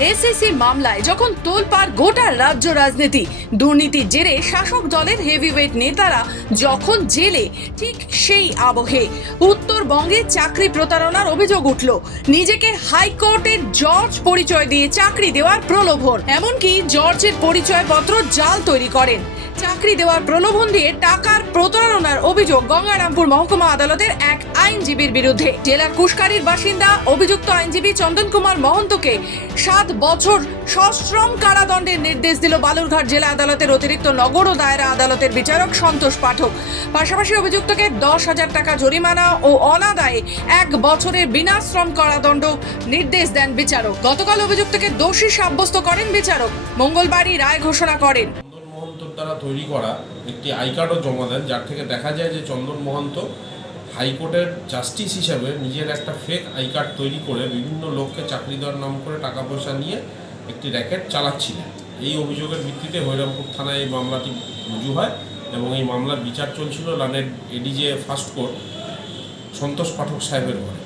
SSC মামলায় যখন তোলপাড় গোটা রাজ্য রাজনীতি, দুর্নীতির জেরে শাসক দলের হেভিওয়েট নেতারা যখন জেলে, ঠিক সেই আবহে উত্তরবঙ্গে চাকরি প্রতারণার অভিযোগ উঠল। নিজেকে হাইকোর্টের জজ পরিচয় দিয়ে চাকরি দেওয়ার প্রলোভন, এমনকি জর্জের পরিচয়পত্র জাল তৈরি করেন। চাকরি দেওয়ার প্রলোভন দিয়ে টাকার প্রতারণার অভিযোগ গঙ্গারামপুর মহকুমা আদালতের এক আইনজীবীর বিরুদ্ধে। জেলার কুশকারীর বাসিন্দা অভিযুক্ত আইনজীবী চন্দন কুমার মহন্তকে 7 বছর সশ্রম কারাদণ্ডের নির্দেশ দিল বালুরঘাট জেলা আদালতের অতিরিক্ত নগর ও দায়রা আদালতের বিচারক সন্তোষ পাঠক। পাশাপাশি অভিযুক্তকে 10,000 টাকা জরিমানা ও অনাদায়ে 1 বছরের বিনাশ্রম কারাদণ্ড নির্দেশ দেন বিচারক। গতকাল অভিযুক্তকে দোষী সাব্যস্ত করেন বিচারক। মঙ্গলবারই রায় ঘোষণা করেন। মহন্তর দ্বারা তৈরি করা একটি আই কার্ডও জমা দেন, যার থেকে দেখা যায় যে চন্দন মহন্ত হাইকোর্টের জাস্টিস হিসাবে নিজের একটা ফেক আই কার্ড তৈরি করে বিভিন্ন লোককে চাকরি দেওয়ার নাম করে টাকা পয়সা নিয়ে একটি র্যাকেট চালাচ্ছিলেন। এই অভিযোগের ভিত্তিতে হরিরামপুর থানায় এই মামলাটি রুজু হয় এবং এই মামলার বিচার চলছিল learned ADJ first court Santosh Pathak সাহেবের ঘরে।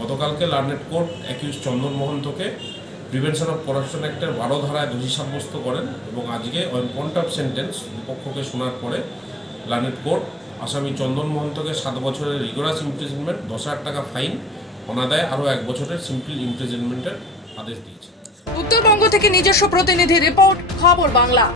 গতকালকে লার্নেড কোর্ট অ্যাকিউজ চন্দন মহন্তকে প্রিভেনশন অফ করাপশন অ্যাক্টের 12 ধারায় দোষী সাব্যস্ত করেন এবং আজকে অন পয়েন্ট অফ সেন্টেন্স দুপক্ষকে শোনার পরে লার্নেড কোর্ট আসামি চন্দন মহন্তকে 7 বছরের রিগোরাস ইমপ্রিজনমেন্ট, 10,000 টাকা ফাইন, অনাদায়ে আরও 1 বছরের সিম্পল ইমপ্রিজনমেন্টের আদেশ দিয়েছে। উত্তরবঙ্গ থেকে নিজস্ব প্রতিনিধি রিপোর্ট, খবর বাংলা।